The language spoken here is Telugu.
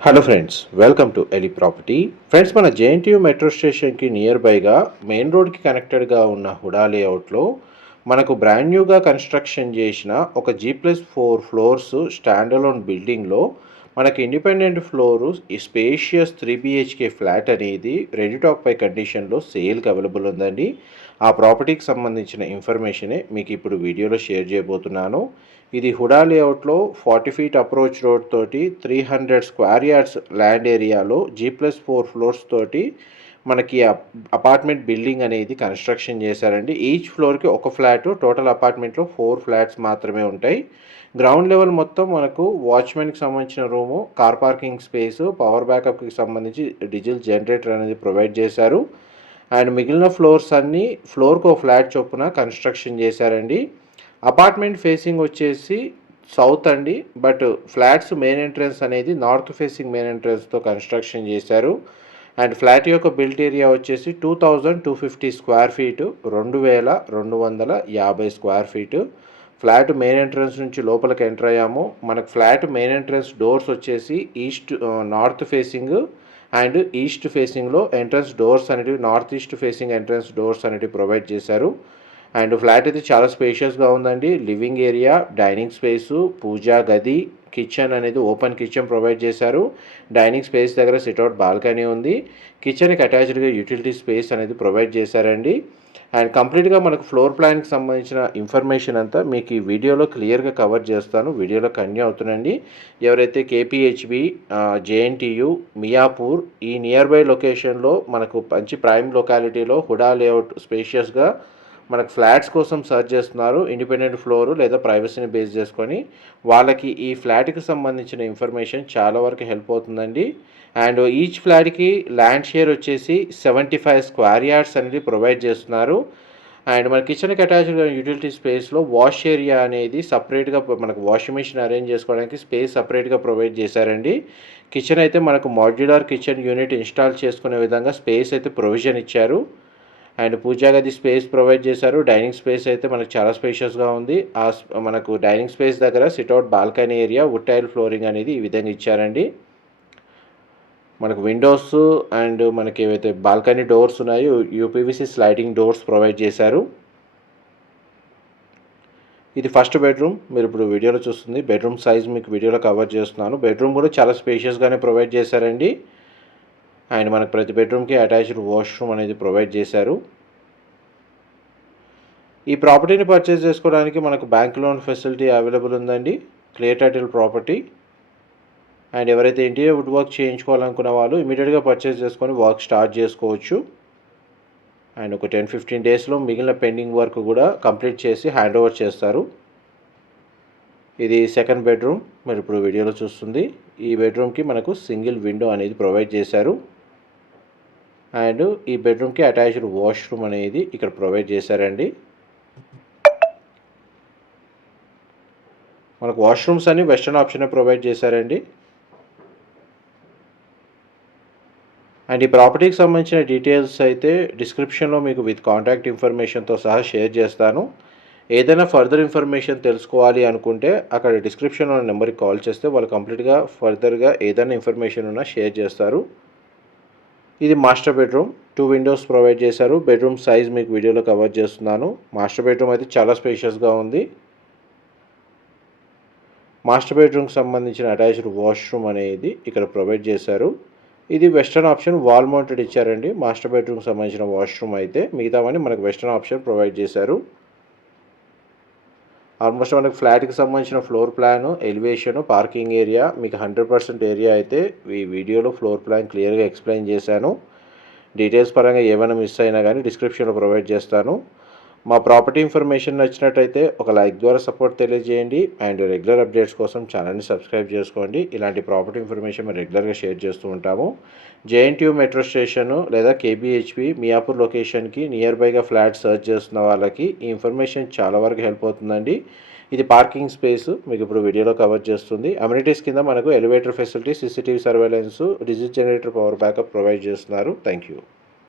Hello friends welcome to Eli property friends మన జేఎన్టీయూ మెట్రో స్టేషన్కి నియర్ బైగా మెయిన్ రోడ్కి కనెక్టెడ్గా ఉన్న హుడా లేఅవుట్లో మనకు బ్రాండ్ న్యూగా కన్స్ట్రక్షన్ చేసిన ఒక G plus four floors stand alone బిల్డింగ్లో మనకి ఇండిపెండెంట్ ఫ్లోరు ఈ స్పేషియస్ త్రీ బిహెచ్కే ఫ్లాట్ అనేది రెడీ టాక్ పై కండిషన్లో సేల్కి అవైలబుల్ ఉందండి. ఆ ప్రాపర్టీకి సంబంధించిన ఇన్ఫర్మేషనే మీకు ఇప్పుడు వీడియోలో షేర్ చేయబోతున్నాను. ఇది హుడా లేఅవుట్లో ఫార్టీ ఫీట్ అప్రోచ్ రోడ్ తోటి three hundred square yards land ఏరియాలో జీ ప్లస్ ఫోర్ ఫ్లోర్స్ తోటి మనకి అపార్ట్మెంట్ బిల్డింగ్ అనేది కన్స్ట్రక్షన్ చేశారండి. ఈచ్ ఫ్లోర్కి ఒక ఫ్లాట్ టోటల్ అపార్ట్మెంట్లో ఫోర్ ఫ్లాట్స్ మాత్రమే ఉంటాయి. గ్రౌండ్ లెవెల్ మొత్తం మనకు వాచ్మెన్కి సంబంధించిన room car parking space power బ్యాకప్కి సంబంధించి డీజిల్ జనరేటర్ అనేది ప్రొవైడ్ చేశారు. అండ్ మిగిలిన ఫ్లోర్స్ అన్నీ ఫ్లోర్కి ఒక ఫ్లాట్ చొప్పున కన్స్ట్రక్షన్ చేశారండి. అపార్ట్మెంట్ ఫేసింగ్ వచ్చేసి సౌత్ అండి బట్ ఫ్లాట్స్ మెయిన్ ఎంట్రన్స్ అనేది నార్త్ ఫేసింగ్ మెయిన్ ఎంట్రన్స్తో కన్స్ట్రక్షన్ చేశారు. అండ్ ఫ్లాట్ యొక్క బిల్ట్ ఏరియా వచ్చేసి two thousand two fifty square feet రెండు వేల రెండు వందల యాభై square feet. Flat main entrance నుంచి లోపలికి ఎంటర్ అయ్యాము. మనకు ఫ్లాట్ మెయిన్ ఎంట్రన్స్ డోర్స్ వచ్చేసి east north facing and east ఫేసింగ్లో ఎంట్రన్స్ డోర్స్ అనేటివి north east facing entrance doors అనేటివి ప్రొవైడ్ చేశారు. అండ్ ఫ్లాట్ అయితే చాలా స్పేషియస్గా ఉందండి. లివింగ్ ఏరియా డైనింగ్ స్పేసు పూజా గది కిచెన్ అనేది ఓపెన్ కిచెన్ ప్రొవైడ్ చేశారు. డైనింగ్ స్పేస్ దగ్గర సిట్అవుట్ బాల్కనీ ఉంది. కిచెన్కి అటాచ్డ్గా యూటిలిటీ స్పేస్ అనేది ప్రొవైడ్ చేశారండి. అండ్ కంప్లీట్గా మనకు ఫ్లోర్ ప్లాన్కి సంబంధించిన ఇన్ఫర్మేషన్ అంతా మీకు ఈ వీడియోలో క్లియర్గా కవర్ చేస్తాను. వీడియోలో కన్యూ అవుతుందండి. ఎవరైతే కేపీహెచ్బి జేఎన్టీయు మియాపూర్ ఈ నియర్ బై లొకేషన్లో మనకు మంచి ప్రైమ్ లొకాలిటీలో హుడా లేఅవుట్ స్పేషియస్గా మనకు ఫ్లాట్స్ కోసం సర్చ్ చేస్తున్నారు ఇండిపెండెంట్ ఫ్లోర్ లేదా ప్రైవసీని బేస్ చేసుకొని వాళ్ళకి ఈ ఫ్లాట్కి సంబంధించిన ఇన్ఫర్మేషన్ చాలా వరకు హెల్ప్ అవుతుందండి. అండ్ ఈచ్ ఫ్లాట్కి ల్యాండ్ షేర్ వచ్చేసి సెవెంటీ ఫైవ్ స్క్వేర్ యార్డ్స్ అనేది ప్రొవైడ్ చేస్తున్నారు. అండ్ మన కిచెన్కి అటాచ్డ్ యూటిలిటీ స్పేస్లో వాష్ ఏరియా అనేది సపరేట్గా మనకు వాషింగ్ మిషన్ అరేంజ్ చేసుకోవడానికి స్పేస్ సపరేట్గా ప్రొవైడ్ చేశారండి. కిచెన్ అయితే మనకు మాడ్యులర్ కిచెన్ యూనిట్ ఇన్స్టాల్ చేసుకునే విధంగా స్పేస్ అయితే ప్రొవిజన్ ఇచ్చారు. అండ్ పూజా గది స్పేస్ ప్రొవైడ్ చేశారు. డైనింగ్ స్పేస్ అయితే మనకు చాలా స్పేషియస్గా ఉంది. ఆ మనకు డైనింగ్ స్పేస్ దగ్గర sit out balcony area wood tile flooring అనేది ఈ విధంగా ఇచ్చారండి. మనకు విండోస్ అండ్ మనకి ఏవైతే బాల్కనీ డోర్స్ ఉన్నాయో యూపీవీసీ స్లైడింగ్ డోర్స్ ప్రొవైడ్ చేశారు. ఇది ఫస్ట్ బెడ్రూమ్ మీరు ఇప్పుడు వీడియోలో చూస్తుంది. బెడ్రూమ్ సైజ్ మీకు వీడియోలో కవర్ చేస్తున్నాను. బెడ్రూమ్ కూడా చాలా స్పేషియస్గానే ప్రొవైడ్ చేశారండి. అండ్ మనకు ప్రతి బెడ్రూమ్కి అటాచ్డ్ వాష్రూమ్ అనేది ప్రొవైడ్ చేశారు. ఈ ప్రాపర్టీని పర్చేజ్ చేసుకోవడానికి మనకు బ్యాంక్ లోన్ ఫెసిలిటీ అవైలబుల్ ఉందండి. Clear title property. అండ్ ఎవరైతే ఇంటీరియర్ వుడ్ వర్క్ చేయించుకోవాలనుకున్న వాళ్ళు ఇమీడియట్గా పర్చేజ్ చేసుకొని వర్క్ స్టార్ట్ చేసుకోవచ్చు. అండ్ ఒక టెన్ ఫిఫ్టీన్ డేస్లో మిగిలిన పెండింగ్ వర్క్ కూడా కంప్లీట్ చేసి హ్యాండ్ ఓవర్ చేస్తారు. ఇది సెకండ్ బెడ్రూమ్. మీరు ఇప్పుడు వీడియోలో చూస్తుంది. ఈ బెడ్రూమ్కి మనకు సింగిల్ విండో అనేది ప్రొవైడ్ చేశారు. అండ్ ఈ బెడ్రూమ్కి అటాచ్డ్ వాష్రూమ్ అనేది ఇక్కడ ప్రొవైడ్ చేశారండి. మనకు వాష్రూమ్స్ అన్ని వెస్టర్న్ ఆప్షనే ప్రొవైడ్ చేశారండి. అండ్ ఈ ప్రాపర్టీకి సంబంధించిన డీటెయిల్స్ అయితే డిస్క్రిప్షన్లో మీకు విత్ కాంటాక్ట్ ఇన్ఫర్మేషన్తో సహా షేర్ చేస్తాను. ఏదైనా ఫర్దర్ ఇన్ఫర్మేషన్ తెలుసుకోవాలి అనుకుంటే అక్కడ డిస్క్రిప్షన్లో నెంబర్కి కాల్ చేస్తే వాళ్ళు కంప్లీట్గా ఫర్దర్గా ఏదైనా ఇన్ఫర్మేషన్ ఉన్నా షేర్ చేస్తారు. ఇది master bedroom. Two windows provide చేశారు. బెడ్రూమ్ సైజ్ మీకు వీడియోలో కవర్ చేస్తున్నాను. మాస్టర్ బెడ్రూమ్ అయితే చాలా స్పేషియస్గా ఉంది. మాస్టర్ బెడ్రూమ్కి సంబంధించిన అటాచ్డ్ వాష్రూమ్ అనేది ఇక్కడ ప్రొవైడ్ చేశారు. ఇది వెస్టర్న్ ఆప్షన్ వాల్ మౌంటెడ్ ఇచ్చారండి. మాస్టర్ బెడ్రూమ్కి సంబంధించిన వాష్రూమ్ అయితే మిగతావన్నీ మనకు వెస్టర్న్ ఆప్షన్ ప్రొవైడ్ చేశారు. ఆల్మోస్ట్ మనకి ఫ్లాట్కి సంబంధించిన floor plan elevation parking area మీకు హండ్రెడ్ పర్సెంట్ ఏరియా అయితే ఈ వీడియోలో ఫ్లోర్ ప్లాన్ క్లియర్గా ఎక్స్ప్లెయిన్ చేశాను. డీటెయిల్స్ పరంగా ఏమైనా మిస్ అయినా కానీ డిస్క్రిప్షన్లో ప్రొవైడ్ చేస్తాను. మా ప్రాపర్టీ ఇన్ఫర్మేషన్ నచ్చినట్టయితే ఒక లైక్ ద్వారా సపోర్ట్ తెలియజేయండి అండ్ రెగ్యులర్ అప్డేట్స్ కోసం ఛానల్ని సబ్స్క్రైబ్ చేసుకోండి. ఇలాంటి ప్రాపర్టీ ఇన్ఫర్మేషన్ మేము రెగ్యులర్గా షేర్ చేస్తూ ఉంటాము. జేఎన్టీయూ మెట్రో స్టేషను లేదా కేబీహెచ్పి మియాపూర్ లొకేషన్కి నియర్ బైగా ఫ్లాట్ సర్చ్ చేస్తున్న వాళ్ళకి ఈ ఇన్ఫర్మేషన్ చాలా వరకు హెల్ప్ అవుతుందండి. ఇది పార్కింగ్ స్పేస్ మీకు ఇప్పుడు వీడియోలో కవర్ చేస్తుంది. అమ్యూనిటీస్ కింద మనకు elevator facility CCTV surveillance digit generator power backup provide చేస్తున్నారు. Thank you